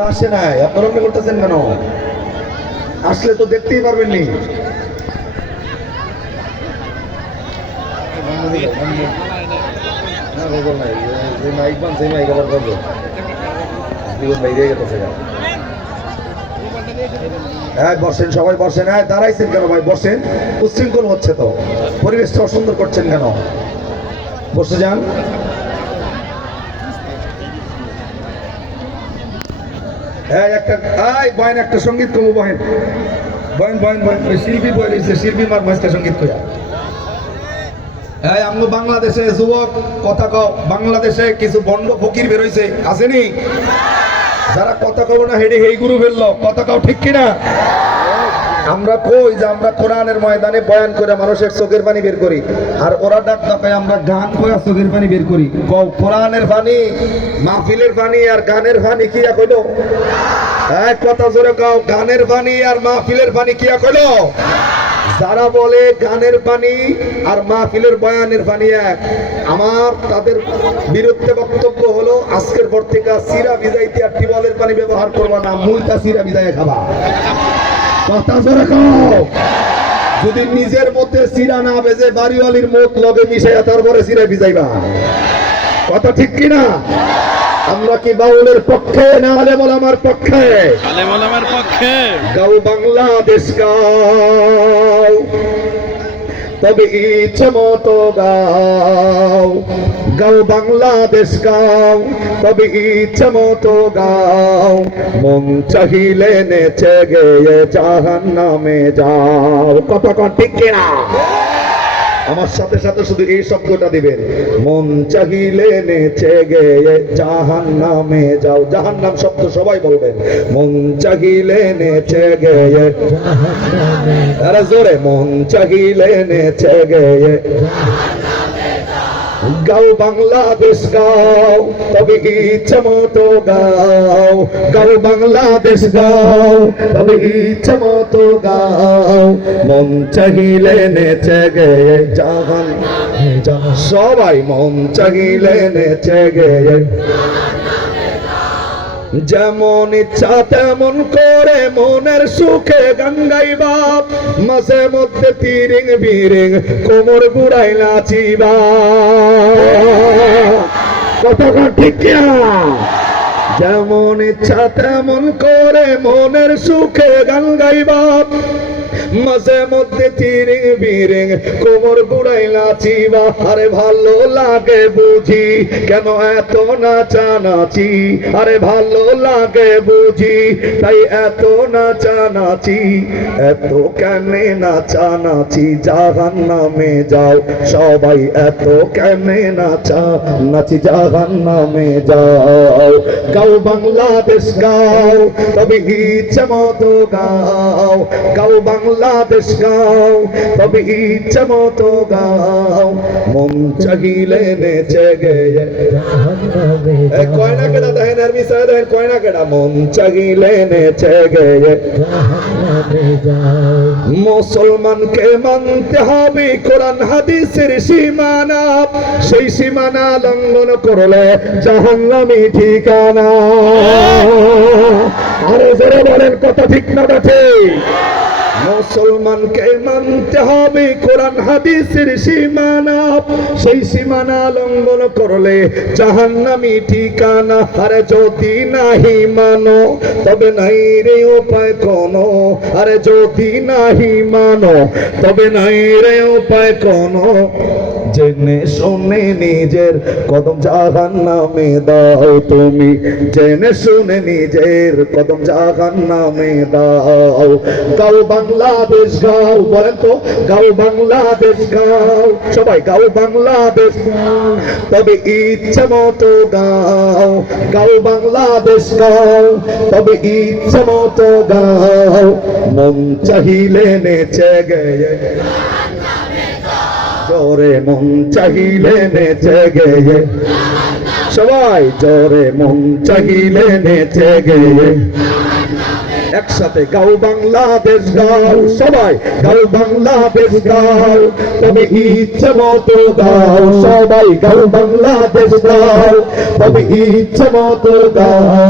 তো আসে নাই, আপনারা মনে করতেছেন কেন? আসলে তো দেখতেই পারবেন নি। বসেন, সবাই বসেন। দাঁড়াইছেন কেন ভাই? বসেন, উচ্ছৃঙ্খল হচ্ছে তো, পরিবেশটা অসুন্দর করছেন কেন? বসে যান। একটা সঙ্গীত কমু বহেন, বহেন বহেন বহেন। শিল্পী বই রয়েছে, শিল্পী মার মাঝটা সঙ্গীত কইয়া। আমরা বাংলাদেশে যুবক কথা কও, বাংলাদেশে কিছু বন্ড ফকির বেরোইছে, আসেনি? যারা কথা কব না হেডে হেই গুরু ফেললো, কথা কও ঠিক কিনা? আমরা কই যে আমরা কোরআনের ময়দানে বয়ান করে মানুষের চোখের পানি বের করি, আর ওরা ডাক ডাকায় আমরা গান কইয়া চোখের পানি বের করি। কও কোরআনের পানি, মাহফিলের পানি আর গানের পানি কি এক হইল? কথা জোরে কও, গানের পানি আর মাহফিলের পানি কি এক হইল? যারা বলে গানের পানি আর মাহফিলের বয়ানের পানি এক, আমার তাদের বিরুদ্ধে বক্তব্য হলো আজকের পর থেকে সিরা ভিজাইতে আর টিউবওয়েলের পানি ব্যবহার করবা না, মুলটা সিরা ভিজাইয়া খাবা। কথা জোরে কও। যদি নিজের মধ্যে সিরা না বেজে বাড়িওয়ালির মুখ লগে মিশাইয়া তারপরে সিরা ভিজাইবা। কথা ঠিক কিনা? আমরা কি বাউলের পক্ষে না আলেম ওলামার পক্ষে? আলেম ওলামার পক্ষে। গাও বাংলাদেশ গাও, তবে ইচ্ছে মতো গাও। গাও বাংলাদেশ গাও, তবে ইচ্ছে মতো গাও। মন চাহিলে নেচে গেয়ে জাহান্নামে যাও। কথা কোন ঠিক কিনা? আমার সাথে সাথে শুধু এই শব্দটা দিবেন, মন চাহিলে নেচে গেয়ে জাহান্নামে যাও। জাহান্নাম শব্দ সবাই বলবেন। মন চাহিলে নেচে গেয়ে, আরে জোরে, মন চাহিলে নেচে গেয়ে গাও বাংলাদেশ গাও, তবে ইচ্ছে মতো গাও। গাও বাংলাদেশ গাও, তবে ইচ্ছে মতো গাও। মন চাহিলে নেচে গেয়ে জাহান, সবাই মন চাহিলে নেচে গেয়ে। যেমন ইচ্ছা তেমন করে মনের সুখে গান গাইবা, মাঝে মধ্যে তিরিং বিরিং কোমর গুড়াই নাচিবা। কথা ঠিক কিনা? যেমন ইচ্ছা তেমন করে মনের সুখে গান গাইবা, মাঝে মধ্যে তিরিং বিরিং কোমর গুড়াই নাচিবা। আরে ভালো লাগে বুঝি কেন এত নাচানাচি? আরে ভালো লাগে বুঝি তাই এত নাচানাচি। এত কেনে নাচানাচি? জাহান্নামে যাও সবাই। এত কেনে নাচানাচি? জাহান্নামে যাও। গাও বাংলাদেশ গাও, তবে ইচ্ছে মতো গাও। গাও বাংলাদেশ গাও, তবে ইচ্ছে মতো গাও। মন চাহিলে নেচে গেয়ে, কয়না কেডা দেখেন আর মিশায় দেখেন, কয়না কেডা? মন চাহিলে নেচে গেয়ে। মুসলমানকে মানতে হবে কোরআন হাদিসের সীমানা, সেই সীমানা লঙ্ঘন করলে জাহান্নামী ঠিকানা। আরে জোরে বলেন, কথা ঠিক না ঠিক? মুসলমানকে মানতে হবে কোরআন হাদিসের সীমানা, সেই সীমানা লঙ্ঘন করলে জাহান্নামী ঠিকানা। আরে যদি নাহি মানো তবে নাই রে উপায় কোনো। আরে যদি নাহি মানো তবে নাই রে উপায় কোনো। জেনে শুনে নিজের কদম জাহান্নামে দাও তুমি। জেনে শুনে নিজের কদম জাহান্নামে দাও। গাও বাংলাদেশ গাও, বলেন তো, গাও বাংলাদেশ গাও সবাই। গাও বাংলাদেশ গাও, তবে ইচ্ছে মতো গাও। গাও বাংলাদেশ গাও, তবে ইচ্ছে মতো গাও। মন চাহিলে নেচে গেয়ে, জোরে মন চাহিলে নেচে গেয়ে সবাই। জোরে মন চাহিলে নেচে গেয়ে একসাথে গাও বাংলাদেশ গাও সবাই। গাও বাংলাদেশ গাও, তবে ইচ্ছে মতো গাও সবাই। গাও বাংলাদেশ গাও, তবে ইচ্ছে মতো গাও।